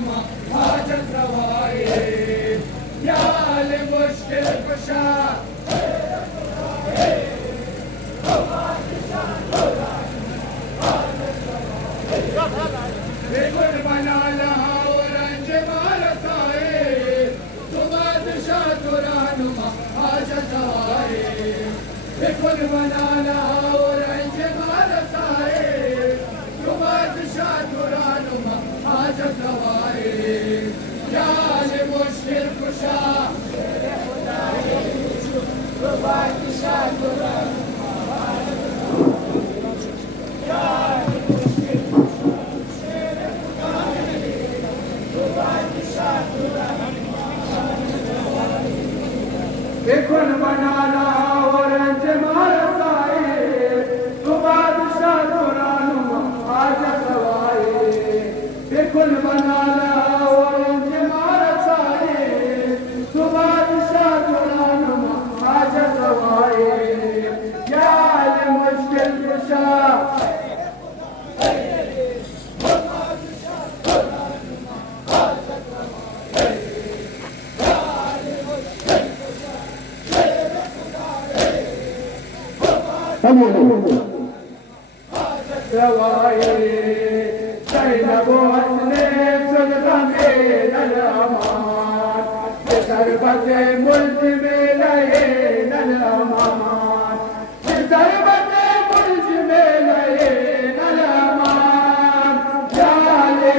नुमा हाजत रवाए या अल मुश्किल कुशा बेगुन बना लहा और अंजमा रसाए तो बादशाह तुरा नुमा हाजत रवाए बेगुन बना लहा और अंजमा रसाए तो बादशाह तुरा नुमा हाजत रवाए या अल मुश्किल कुशा तो बादशाह तुरा बेगुन बना लहा और अंजमा रसाए तो बादशाह तुरा नुमा हाजत रवाए बेगुन बना लहा और अंजमा रसाए तो बादशाह तुरा नुमा हाजत रवाए या अल मुश्किल कुशा रवाए ज़ैनब हसने सुल्तान मेरल अमान सरबत मुल्क में रहे नल अमान सरबत मुल्क में रहे नल अमान जाले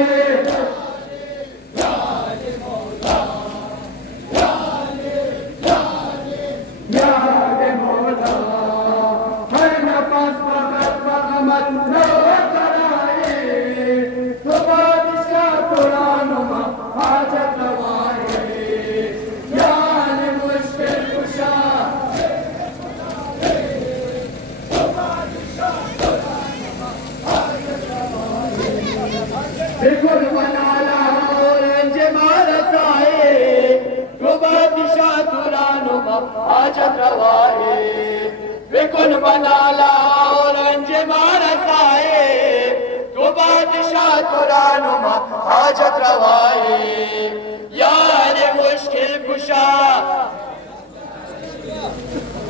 मौला याद मौला हर नफस तो बादशाह तुरा नुमा हाजत रवाए या अल मुश्किल कुशा बेगुन बना लहा और अंजमा रसाए तो बादशाह तुरा नुमा हाजत रवाए बेगुन बना लहा और अंजमा रसाए तो बादशाह तुरा नुमा हाजत रवाए या अल मुश्किल कुशा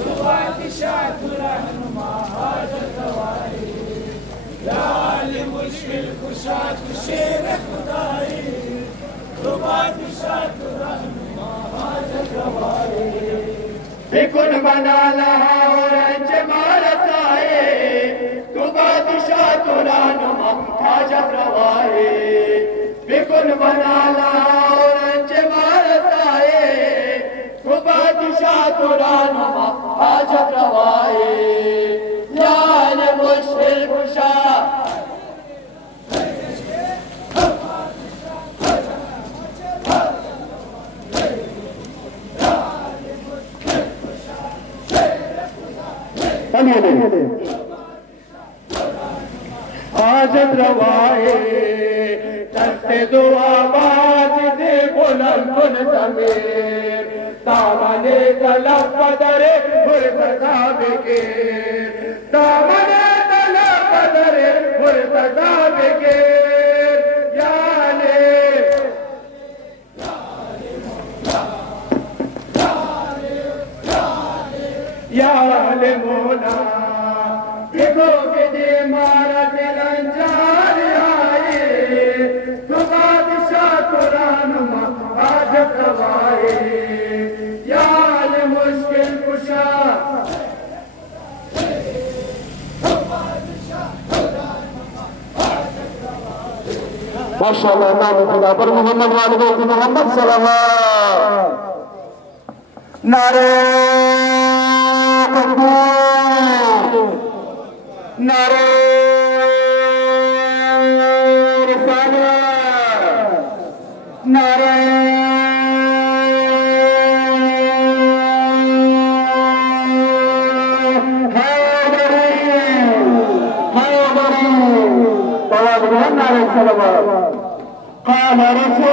तो बादशाह तुरा नुमा हाजत रवाए या अल मुश्किल कुशा शेर खुदाई तो बादशाह तुरा नुमा हाजत रवाए बेगुन बना लहा और अंजमा रसाए तो बादशाह तुरा नुमा हाजत रवाए बेगुन बना लहा और अंजमा रसाए तो बादशाह तुरा नुमा हाजत रवाए या अल मुश्किल कुशा हाजत रवाए दस्ते दुआ बाज दे बुलंद कुन ज़मीर दामने तलब कदरे मुर्तज़ा बिगीर दामने तलब कदरे मुर्तज़ा बिगीर या अल मौला भिगो के दे मारा दिलंजार आए तो बादशाह तुरा नुमा हाजत रवाए या अल मुश्किल कुशा माशाअल्लाह नाम खुदा पर मोहम्मद वाले मोहम्मद सल्लल्लाहु नारे नारे नारे नारे